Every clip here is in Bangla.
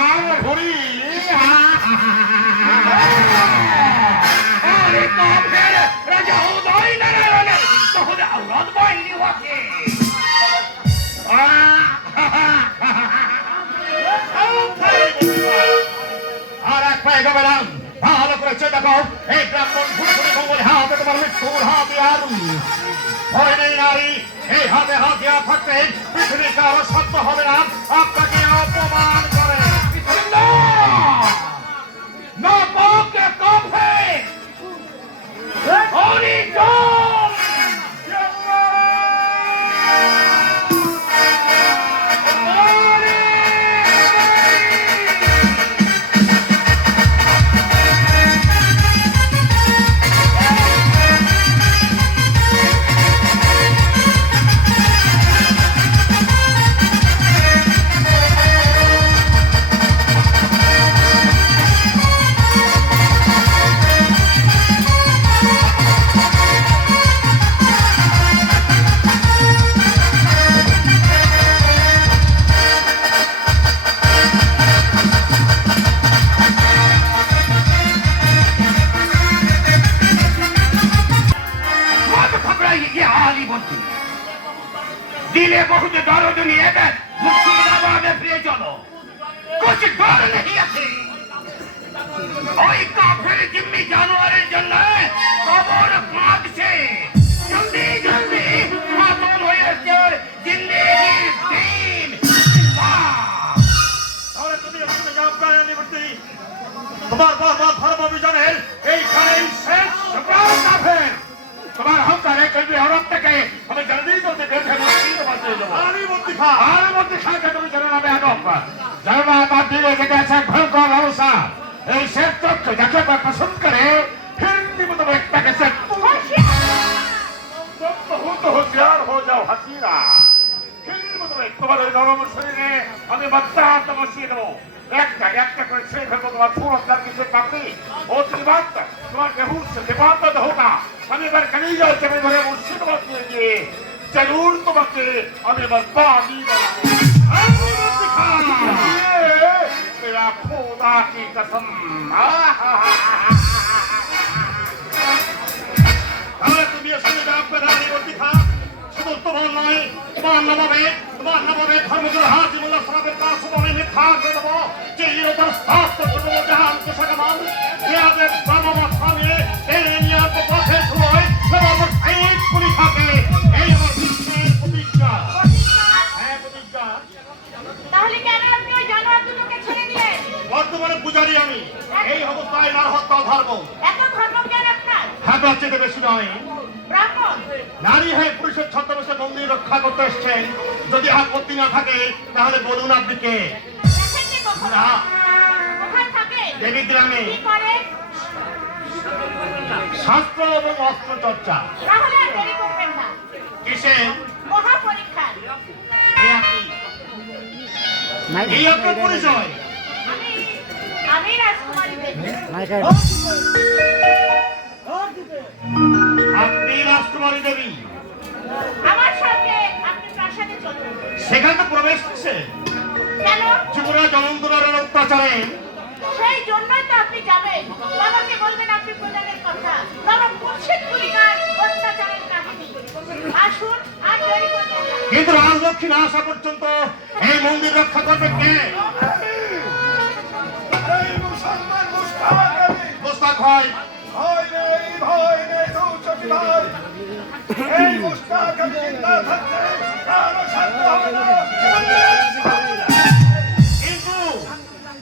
আমার ঘুরি আরে কাফের রাজা উদয় নারায়ণের তাহলে আওলাদ বাইনি হচ্ছে আর এক পায়ে গেলাম ভালো করে চেষ্টা কর এই ব্রাহ্মণ ভুলগুলি মঙ্গল হাতে তোমার মৃত্যুর হাতে আর ভয় নেই নারী এই হাতে হাত দেওয়া থাকতে পৃথিবীর কারো সত্য হবে না আপনাকে অপমান করে না পাকে কাফের হরিজন दिले बहुत दर्द নিয়ে মুর্শিদাবাদে ফিরে চলো कुछ डर नहीं আছে ওই কাফের জিম্মি জানোয়ারের জন্য কবর কাঁদছে জলদি জলদি খতম হয়েছে জিন্দেগির দিন তাহলে তুমি ওখানে যাও প্রায় নিবর্তি তোমার বাবা ধর্ম বিজনের এইখানেই শেষ কাফের তোমার হকারে কবি হরফ থেকে আমি জলদি জলদি বেঁধে মুর্শিদাবাদে যাবো আরে মধ্যে খাকে তুমি জানো না বেয়াদব জানো না আমার দিলে যেটা আছে ভয়ঙ্কর অবস্থা এই শেষ চক্র যাকে পছন্দ করে হিন্দি মতো একটা कैसे बहुत होशियार हो जाओ हसीना हिंदी मत তোমার ওই নরম শরীরে আমি বাচ্চা বসিয়ে দেবো একটা একটা করে ছেড়ে ফেলবো তোমার পুরস্কার কিছু পাবনি ওই বাত তোমার বেহুশ দেবাত হোগা আমি এবার কালিজা চেপে ধরে মুর্শিদাবাদ নিয়ে গিয়ে জরুর তোমাকে আমি এবার পানি मेरा खुदा की कसम তুমি আসলে রানী অতিথা শুধু তোমার নয় তোমার নবাবে ধর্মগুরু হাজিমুল্লাহ সাহেবের কাছে আমি মিথ্যা করে দেবো যে ইরোতার শাস্ত্র করবো জাহান কুশাগমান ইয়াদের ব্রহ্মমত থামিয়ে টেনে নিয়ে আসবো পথে ধুলোয় নবাবর সাইড পুরি থাকে এই আমার বিশ্বের প্রতিজ্ঞা হ্যাঁ প্রতিজ্ঞা তাহলে কেন আপনি ওই জানোয়ার দুটোকে ছেড়ে দিলেন বর্তমানে পূজারি আমি এই অবস্থায় নার হত্যা ধর্ম এত ধর্ম জ্ঞান আপনার হাজার চেয়ে বেশি নয় ব্রাহ্মণ নারী হয়ে পুরুষের ছদ্মবেশে মন্দির রক্ষা করতে এসছেন যদি আপত্তি না থাকে তাহলে বলুন আপনি কে দেখেননি কখনো না কোথায় থাকে দেবী গ্রামে কি করে শাস্ত্র এবং অস্ত্র চর্চা তাহলে আর দেরি করবেন না কিসে মহা পরীক্ষা এই আপনার পরিচয় আমি আমি রাজকুমারী দেবী আপনি রাজকুমারী দেবী আমার সঙ্গে আপনি প্রাসাদে চলুন সেখানে তো প্রবেশ করছে কেন যুবরাজ অনন্তরের অত্যাচারে সেই জন্যই তো আপনি যাবেন বাবাকে বলবেন আপনি প্রদানের কথা বাবা মুর্শিদ কুলিকার অত্যাচারের কাহিনী আসুন আর দেরি করবেন না কিন্তু রাজলক্ষ্মী না আসা পর্যন্ত এই মন্দির রক্ষা করবে কে মোস্তাক হয় ভয় নেই চৌচকিবার এই মুস্তাক আমি জিন্দা থাকতে কারো শান্ত হবে না কিন্তু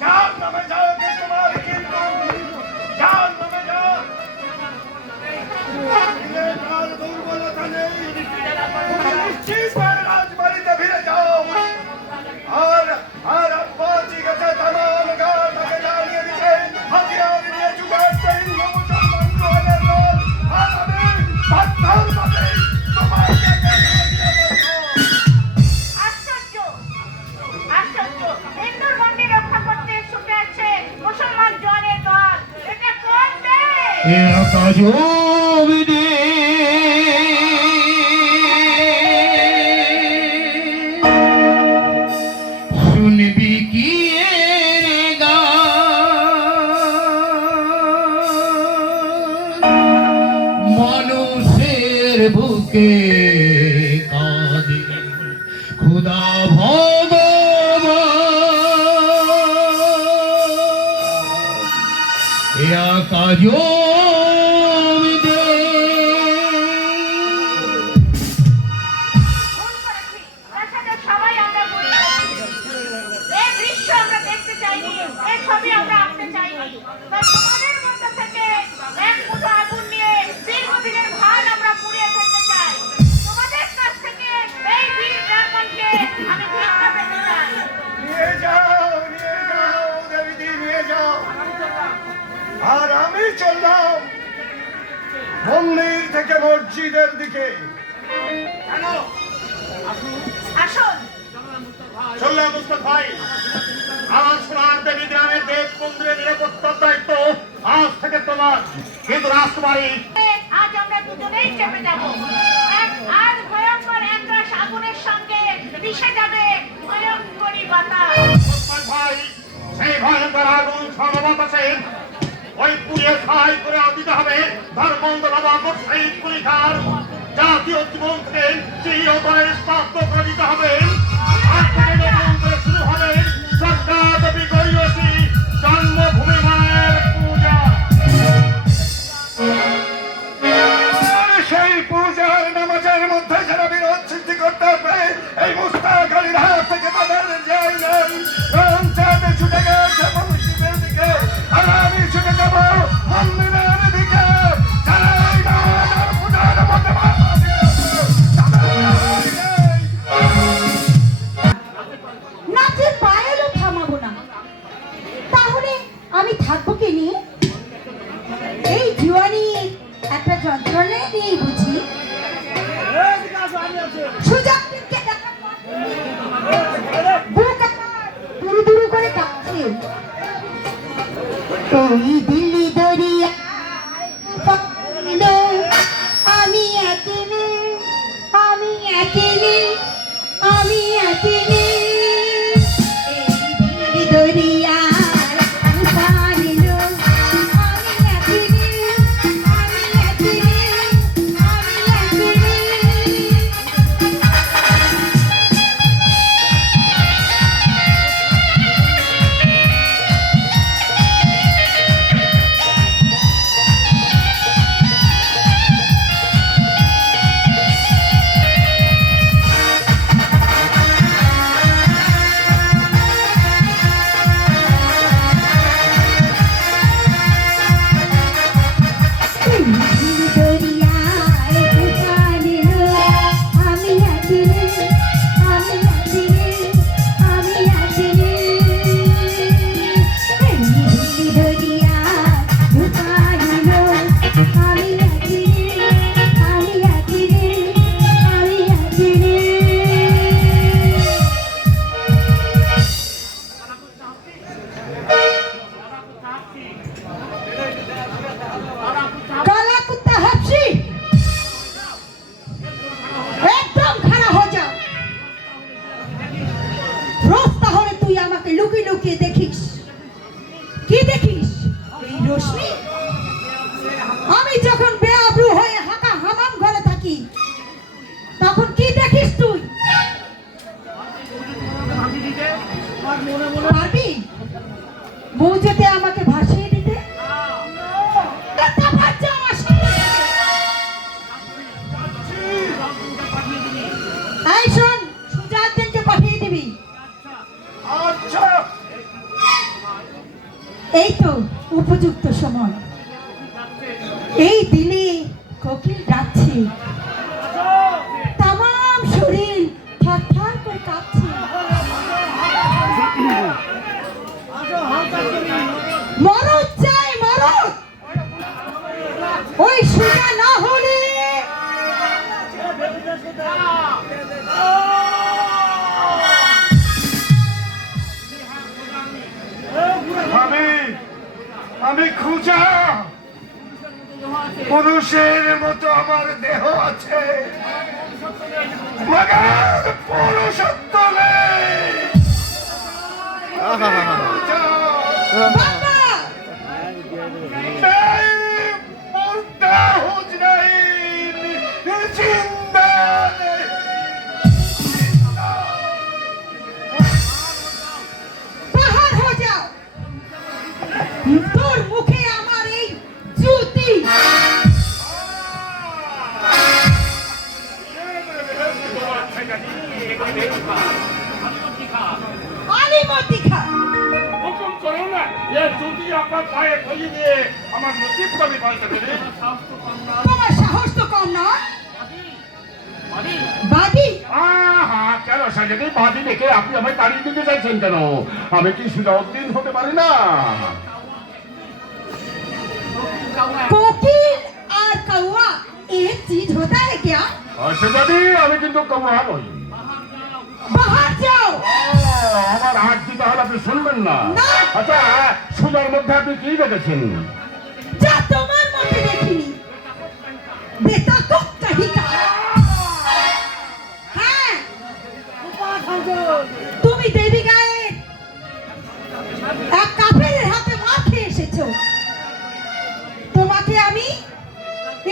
যার নামে যাও কে তোমার কিন্তু যার নামে যাও কার দুর্বলতা নেই নিশ্চিত রাজবাড়িতে ফিরে যাও আর আর আব্বাজি গেছে তামাম গাটাকে জ্বালিয়ে দিতে হাতিয়ার নিয়ে যুগাচ্ছে হিন্দু মুসলমান গ্রহণের দল আর আমি পাত্তার মতে তোমাকে আশ্চর্য আশ্চর্য হিন্দুর মন্দির রক্ষা করতে ছুটে আছে মুসলমান জনের দল এটা কোন শুনবি কি বুকে কাঁদে খুদা ভগবান এ আকাশ ভুল করেছি। তাছাড়া সবাই আমরা ভুল করেছি। এই দৃশ্য আমরা দেখতে চাইনি, এই ছবি আমরা আঁকতে চাইনি। তাই তোমাদের মধ্য থেকে এক মুঠো আগুন নিয়ে দীর্ঘদিনের ভার আমরা পুড়িয়ে ফেলতে চাই। তোমাদের কাছ থেকে এই বীর ড্রাগনকে আমি ভিক্ষা পেতে চাই। নিয়ে যাও দেবীদি, নিয়ে যাও। আর আমি চললাম মন্দির থেকে মসজিদের দিকে। আসুন। চললাম মুস্তাক ভাই। আমার সোনার দেবী গ্রামের দেব মন্দিরের নিরাপত্তার দায়িত্ব আজ থেকে তোমার। কিন্তু রাজকুমারী, আজ আমরা দুজনেই চেপে যাব। আর ভয়ঙ্কর একরাশ আগুনের সঙ্গে মিশে যাবে ভয়ঙ্করী বাতাস। মুস্তাক ভাই, সেই ভয়ঙ্কর আগুন সর্ববাতাসে ওই পুড়িয়ে ছাই করে দিতে হবে ধর্মন্দ বাবা শহীদ কুলিখার জাতীয় জীবন থেকে চিরতরে স্তব্ধ করে দিতে হবে। আজ থেকে নতুন করে শুরু হবে শ্রদ্ধা দেবী গরিয়সী জন্মভূমি মায়ের পূজা। আর সেই পূজার নামাজের মধ্যে যারা বিরোধ সৃষ্টি করতে হবে, এই মুস্তাক আলীর হাত থেকে তাদের যাই নাই। রমজান ছুটে গেছে মসজিদের দিকে, আর আমি ছুটে যাব মন্দিরের দিকে। যারা এই নামাজ আর পূজার মধ্যে বাধা দিয়েছে, তাদের রেহাই নেই। নাচের পায়েলও থামাবো না। তাহলে আমি থাকবো কি নিয়ে? এই জুয়ানি একটা যন্ত্রণা নিয়ে বুঝি সুযোগ দিনকে দেখার পর বুক আমার দুরু দুরু করে কাঁপছে। ওই দিল্লি দরিয়া আমি একেলে, আমি একেলে, আমি একেলে। এই দিল্লি দরিয়ার তুফান এলো, আমি একেলে, আমি একেলে, আমি একেলে। काला कुत्ता हपसी একদম খাড়া হয়ে যাও। রোজ তাহলে তুই আমাকে লুকিয়ে লুকিয়ে দেখিস। কি দেখিস? এই রশ্মি। আমি যখন বেআব্রু হয়ে হাঁকা হামাম ঘরে থাকি তখন কি দেখিস তুই? পারবি মৌজেতে আমাকে ভাসিয়ে দিতে? কথা ভাবছে আমার সামনে। এই শোন, সুজাতকে পাঠিয়ে দিবি। আচ্ছা, এই তো উপযুক্ত সময়। এই দিনে কোকিল ডাকছে, তামাম শরীর থরথর করে কাঁপছে। মরদ চাই, মরদ। ওই সুজা না হলে আমি খুঁজা পুরুষের মতো আমার দেহ আছে, মগর পুরুষত্ব নেই। খুঁজা। বাবা नहीं, मुर्दा हो नहीं, जिंदा দেখা হুকুম করো না এ যদি আপনার পায়ে ফেলে দিয়ে আমার নসিব কবি পাল্টে দেবে তোমার সাহস তো কম নয় বাদী আহা কেন সাজাদি বাদি দেখে আপনি আমায় তাড়িয়ে দিতে চাইছেন কেন আমি কি সুজাউদ্দিন হতে পারি না कोकिल और कौवा एक चीज होता है क्या সাজাদি আমি কিন্তু কমা নই बाहर जाओ আমার হাত দিতে হলে আপনি শুনবেন না না। আচ্ছা সুজার মধ্যে আপনি কি দেখেছেন যা তোমার মধ্যে দেখিনি বেটা তো কहीं का হ্যাঁ তুমি দেবী গায়ে এক কাফেরের হাতে মার খেয়ে এসেছো তোমাকে আমি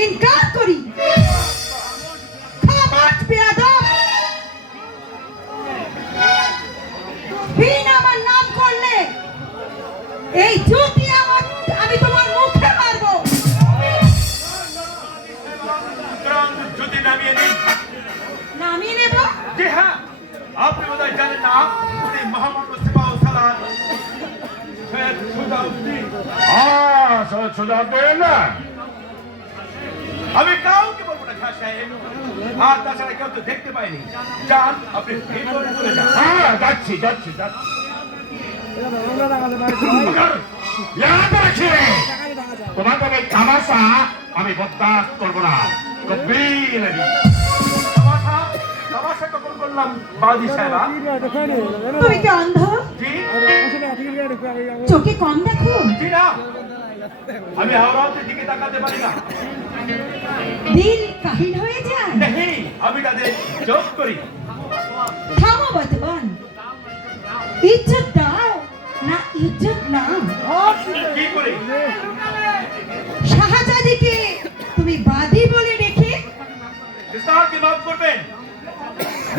ইনকার করি খাবাট বেয়াদব বিন আমার নাম করলে এই জুতি আমি তোমার মুখে মারবো যদি নামিয়ে নিন নামিয়ে নেব জি হ্যাঁ আপনি বোধহয় জানেন না উনি মোহাম্মদ সিপাহ সালার সৈয়দ সুজাউদ্দিন সুজাউদ্দিন না আমি কাউকে বলবো না খান সাহেব আর তাছাড়া কেউ তো দেখতে পাইনি যান আপনি ভিতরে চলে যান হ্যাঁ যাচ্ছি যাচ্ছি যাচ্ছি মগর, याद रखिए তোমাদের এই তামাশা আমি বরদাস্ত করবো না কবি নবী তামাশা তামাশা কখন করলাম বাদি সাহেবা তুমি কি অন্ধ জি চোখে কম দেখো জি না আমি হাওড়াতে দিকে তাকাতে পারি না দিল কাহিল হয়ে যায় নেই আমি তাদের জব করি থামো বর্তমান ইজ্জত দাও না ইজ্জত নাও কি করে শাহজাদিকে তুমি বাদী বলে রেখে বিস্তারকে মাফ করবেন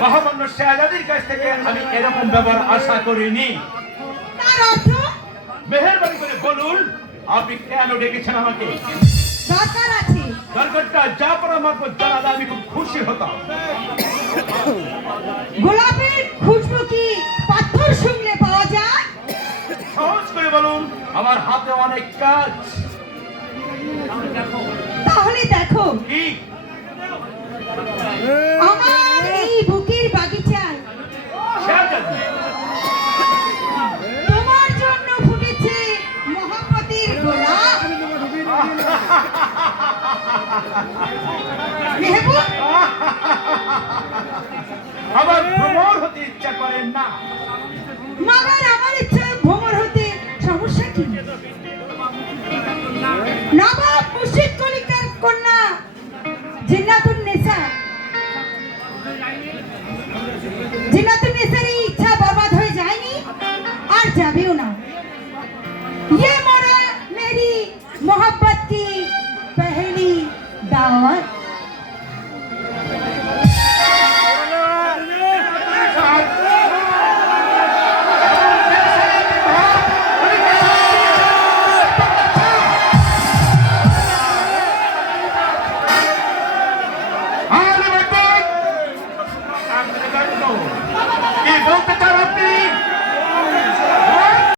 মহামান্য শাহজাদির কাছ থেকে আমি এরকম ব্যবহার আশা করিনি তার অর্থ মেহেরবানি করে বলুন আপনি কেন ডেকেছেন আমাকে দরকার আছে দরকারটা যা পরামর্শ জানালে আমি খুব খুশি হতাম গোলাপের খুশবু কি পাথর শুনলে পাওয়া যায় সহজ করে বলুন আমার হাতে অনেক কাজ তাহলে দেখো কি আমার এই বুকের বাগিচায় শাহজাদি তোমার জন্য ফুটেছে মহাপতির গোলাপ মেহবুব আমার ভ্রমণ হতে ইচ্ছা করেন না মাগার আমার ইচ্ছা ভ্রমর হতে সমস্যা কি